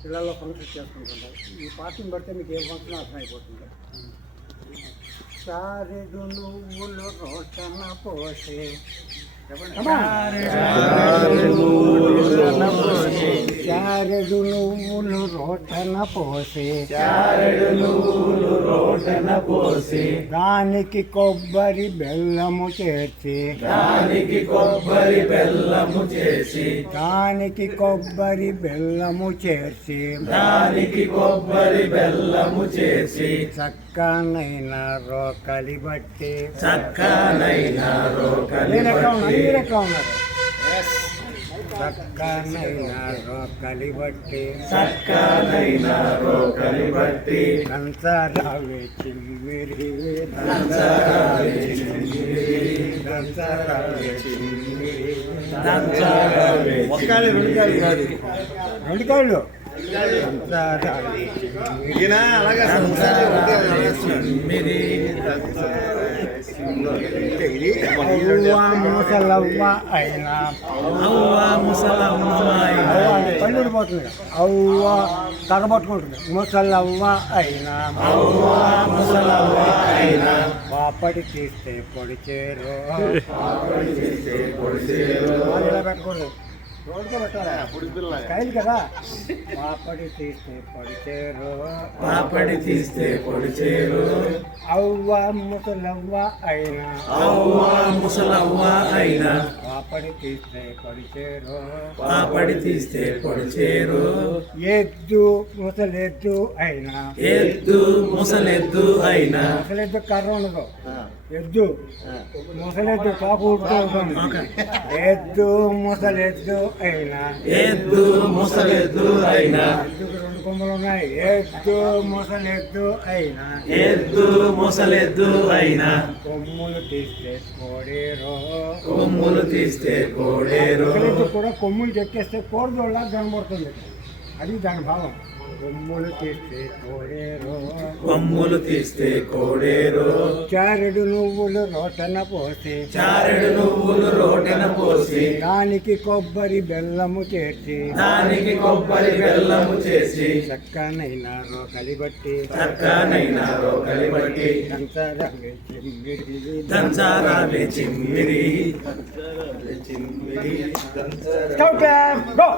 పిల్లల్లో ఫంక్షన్ చేసుకుంటుంటారు ఈ పాటను బడితే మీకు ఏ ఫంక్షన్ అర్థమైపోతుంది చారెడు నువ్వులు రోటన పోసే. చారెడు నువ్వులు రోటన పోసే. చారెడు నువ్వులు రోటన పోసి. దానికి కొబ్బరి బెల్లము చేర్చి. దానికి కొబ్బరి బెల్లము చేసి దానికి కొబ్బరి బెల్లము చేర్చి. దానికి కొబ్బరి బెల్లము చేసి చక్కనైన రోకలి బట్టి. చక్కనైన రోకలి? బట్టి. మీరు ఎట్లా ఉన్నారు చక్కనైన రోకలి బట్టి చక్కనైన రోకలి బట్టి కంచరావే చిమ్మిరి దంచరావే చిమ్మిరి, కంచరావే చిమ్మిరి. దంచరావే ఒక్కడే రెండు కాయలు కాదు. రెండు అలాగే సంసారం ఉంటే అలాగే చిమ్మిరి. అవ్వ ముసలవ్వ అయినా అవ్వ ముసలమ్మాయి అవ్వ అంటే పళ్ళు పోతుంది అవ్వ తగబట్టుకుంటుంది ముసలవ్వ అయినా అవ్వ ముసలవ్వ అయినా పాపడి తీస్తే పొడిచేరు చేసే పాపడి తీస్తే పొడిచేరు. పాపడి తీస్తే పొడిచేరు. అవ్వ ముసలవ్వ అయినా. అవ్వ ముసలవ్వ అయినా. పాపడి తీస్తే పొడిచేరు. పాపడి తీస్తే పొడిచేరు. ఎద్దు ముసలెద్దు అయినా. ఎద్దు ముసలెద్దు అయినా. ముసలెద్దు కర్ర ఉండదు. ఎద్దు. ముసలెద్దు ఉంటుంది. ఎద్దు ముసలెద్దు అయినా. ఎద్దు ముసలెద్దు అయినా. ఎద్దుకు రెండు కొమ్మలు ఉన్నాయి. ఎద్దు ముసలెద్దు అయినా. ఎద్దు ముసలెద్దు అయినా. కొమ్ములు తీస్తే కోడేరో. కొమ్ములు తీస్తే కోడేరు. కూడా కొమ్ములు చెక్కేస్తే కోడదోళ్ళ కనబడుతుంది అది దాని భావం. కొమ్ములు తీస్తే కోడేరో. కొమ్ములు తీస్తే కోడేరు. చారెడు నువ్వులు రోటన పోసి. చారెడు నువ్వులు రోటెన పోసి. దానికి కొబ్బరి బెల్లము చేర్చి. దానికి కొబ్బరి బెల్లము చేసి చక్కనైన రోకలి బట్టి. చక్కనైన రోకలి బట్టి. కంచరవే చిమ్మిడి దంచారావే చిమ్మిరి. Stop time. Go.